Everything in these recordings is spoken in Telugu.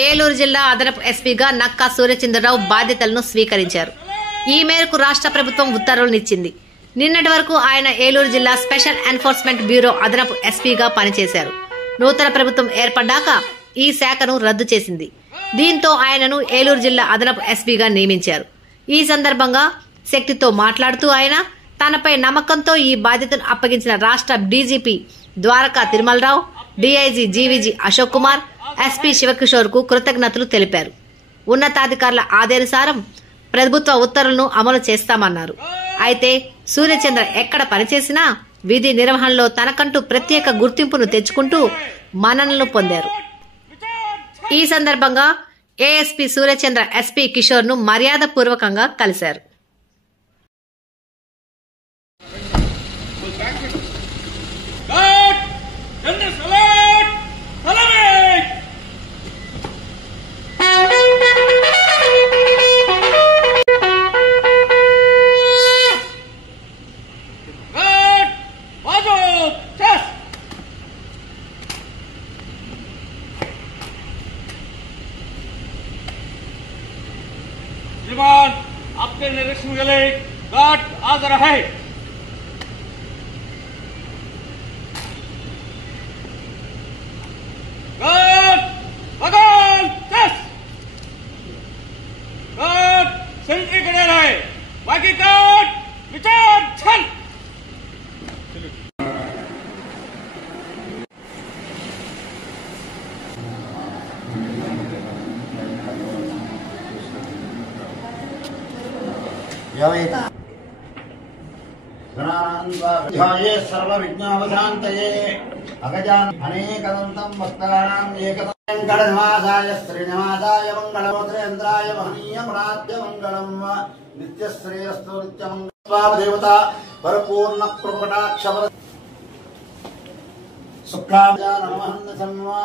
ఏలూరు జిల్లా అదనపు ఎస్పీగా నక్కా సూర్యచంద్రరావు బాధ్యతలను స్వీకరించారు. ఈ మేరకు రాష్ట్ర ప్రభుత్వం ఉత్తర్వులనిచ్చింది. నిన్నటి వరకు ఆయన ఏలూరు జిల్లా స్పెషల్ ఎన్ఫోర్స్మెంట్ బ్యూరో అదనపు ఎస్పీగా పనిచేశారు. నూతన ప్రభుత్వం ఏర్పడ్డాక ఈ శాఖను రద్దు చేసింది. దీంతో ఆయనను ఏలూరు జిల్లా అదనపు ఎస్పీగా నియమించారు. ఈ సందర్భంగా శక్తితో మాట్లాడుతూ ఆయన తనపై నమ్మకంతో ఈ బాధ్యతను అప్పగించిన రాష్ట్ర DGP Dwaraka Tirumalarao, DIG GVG Ashok Kumar, SP Shivakishore కు కృతజ్ఞతలు తెలిపారు. ఉన్నతాధికారుల ఆదేశానుసారం ప్రభుత్వ ఉత్తర్వులను అమలు చేస్తామన్నారు. అయితే సూర్యచంద్ర ఎక్కడ పనిచేసినా విధి నిర్వహణలో తనకంటూ ప్రత్యేక గుర్తింపును తెచ్చుకుంటూ మన్ననలు పొందారు. ఈ సందర్భంగా ఏఎస్పీ సూర్యచంద్ర ఎస్పీ కిషోర్ ను మర్యాదపూర్వకంగా కలిశారు. श्रीमान, आपके निरीक्षण के लिए गार्ड हाजिर है। गार्ड बगल चेस्ट, गार्ड सेंट्री खड़े रहे, बाकी गार्ड विचार छल। ध्याये सर्वविघ्नोपशान्तये अगजान अनेकदन्तं भक्तानां एकदन्तनिवासाय श्रीनिवासाय मङ्गलमोत्रेन्द्राय महनीयगुणाद्य मङ्गलम् नित्यश्रेयस्तु नित्यमङ्गलं देवता परिपूर्णप्रकटाक्षर सुखाय नमः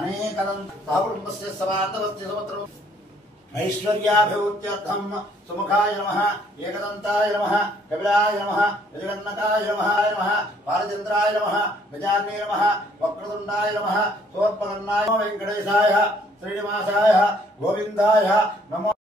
अनेकदन्त सहकुटुम्बस्य सवातवस्य समत्र ऐश्वर्याभिवृद्ध्यर्थं सुमुखाय नमः, एकदन्ताय नमः, कपिलाय नमः, यजगन्नकाय नमः, पारचन्द्राय नमः, गजानने नमः, वक्रतुण्डाय नमः, सोत्पकर्णाय वेङ्कटेशाय, श्रीनिवासाय, गोविन्दाय नमो।